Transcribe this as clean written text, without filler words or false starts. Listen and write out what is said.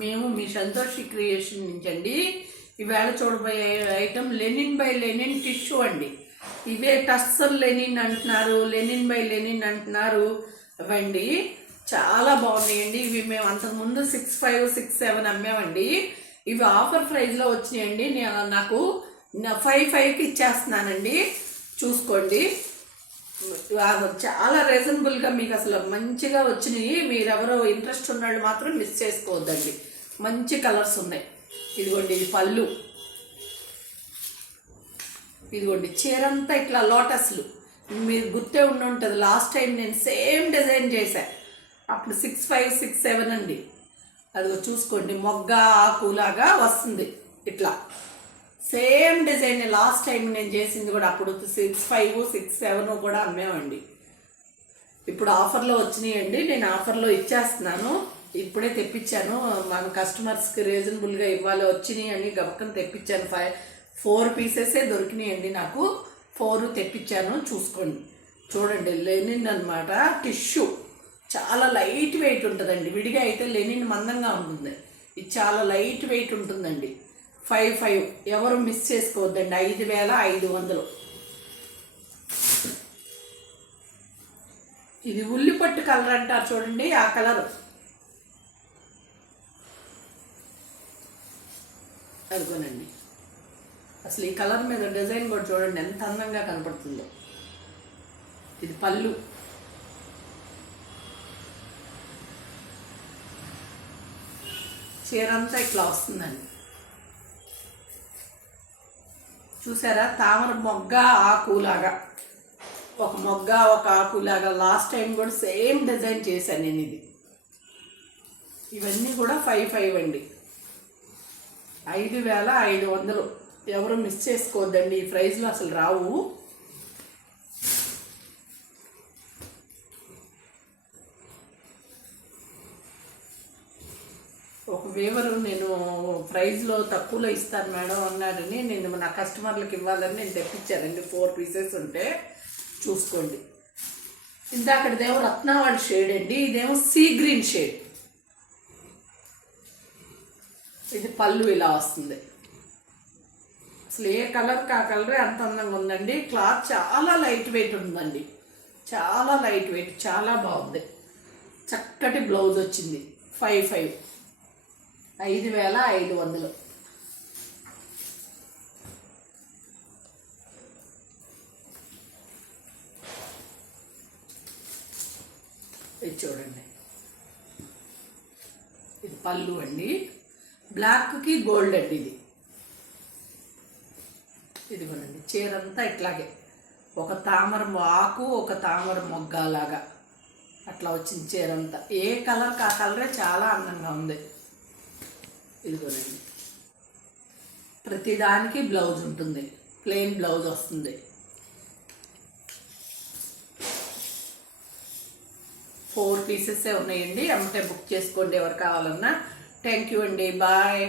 మేము మీ సంతోషి క్రియేషన్ నుంచి అండి. ఈవేళ చూడబోయే item Lenin by linen tissue అండి. ఇవే టస్సర్ లెనిన్ అంటున్నారు, లెనిన్ బై లెనిన్ అంటున్నారు. అవండి చాలా బాగున్నాయండి. ఇవి మేము అంతకుముందు 6.5, 6.7 అమ్మామండి. ఇవి ఆఫర్ ప్రైస్లో వచ్చినాయండి. నాకు 5.5కి ఇచ్చేస్తున్నానండి. చూసుకోండి, చాలా రీజనబుల్గా మీకు అసలు మంచిగా వచ్చినాయి. మీరెవరో ఇంట్రెస్ట్ ఉన్నాళ్ళు మాత్రం మిస్ చేసుకోవద్దండి. మంచి కలర్స్ ఉన్నాయి. ఇదిగోండి, ఇది పళ్ళు. ఇదిగోండి చీరంతా ఇట్లా లోటస్లు. మీరు గుర్తే ఉండి ఉంటుంది, లాస్ట్ టైం నేను సేమ్ డిజైన్ చేశాను. అప్పుడు 6.5, 6.7 అండి. అదిగో చూసుకోండి, మొగ్గ ఆకులాగా వస్తుంది ఇట్లా. సేమ్ డిజైన్ లాస్ట్ టైం నేను చేసింది కూడా. అప్పుడు 6.5, 6.7 కూడా అమ్మామండి. ఇప్పుడు ఆఫర్లో వచ్చినాయండి. నేను ఆఫర్లో ఇచ్చేస్తున్నాను. ఇప్పుడే తెప్పించాను. మన కస్టమర్స్కి రీజనబుల్గా ఇవ్వాలి వచ్చినాయి అని గబక్కని తెప్పించాను. 4 పీసెసే దొరికినాయండి నాకు. 4 తెప్పించాను. చూసుకోండి, చూడండి లెనిన్ అనమాట. టిష్యూ చాలా లైట్ వెయిట్ ఉంటుందండి. విడిగా అయితే లెనిన్ మందంగా ఉంటుంది, ఇది చాలా లైట్ వెయిట్ ఉంటుందండి. 5.5 ఎవరు మిస్ చేసుకోవద్దండి. 5,500. ఇది ఉల్లిపట్టు కలర్ అంటారు చూడండి, ఆ కలర్. అదిగోనండి, అసలు ఈ కలర్ మీద డిజైన్ కూడా చూడండి ఎంత అందంగా కనపడుతుందో. ఇది పళ్ళు. చీరంతా ఇట్లా వస్తుందండి. చూసారా, తామర మొగ్గ ఆకులాగా, ఒక మొగ్గ ఒక ఆకులాగా. లాస్ట్ టైం కూడా సేమ్ డిజైన్ చేశాను నేను. ఇవన్నీ కూడా 5.5 అండి. 5,500. ఎవరు మిస్ చేసుకోవద్దండి. ఈ ప్రైస్లో అసలు రావు. ఒక వేవరు నేను ప్రైస్లో తక్కువలో ఇస్తాను మేడం అన్నారని నేను నా కస్టమర్లకు ఇవ్వాలని నేను తెప్పించానండి. 4 పీసెస్ ఉంటే చూసుకోండి. ఇందాకటిదేమో రత్నావళి షేడ్ అండి, ఇదేమో సీ గ్రీన్ షేడ్. ఇది పళ్ళు ఇలా వస్తుంది. అసలు ఏ కలర్కి ఆ కలరే అంత అందంగా ఉందండి. క్లాత్ చాలా లైట్ వెయిట్ ఉందండి, చాలా లైట్ వెయిట్, చాలా బాగుంది. చక్కటి బ్లౌజ్ వచ్చింది. 5.5, 5,500. ఇది చూడండి, ఇది పళ్ళు అండి. బ్లాక్కి గోల్డ్ అండి ఇది. ఇదిగోనండి చీరంతా ఇట్లాగే ఒక తామర ఆకు ఒక తామర మొగ్గలాగా అట్లా వచ్చింది చీరంతా. ఏ కలర్కి ఆ కలరే చాలా అందంగా ఉంది. ఇదిగోనండి, ప్రతిదానికి బ్లౌజ్ ఉంటుంది, ప్లెయిన్ బ్లౌజ్ వస్తుంది. 4 పీసెసే ఉన్నాయండి. అమ్మటే బుక్ చేసుకోండి ఎవరు కావాలన్నా. థ్యాంక్ యూ అండి, బాయ్.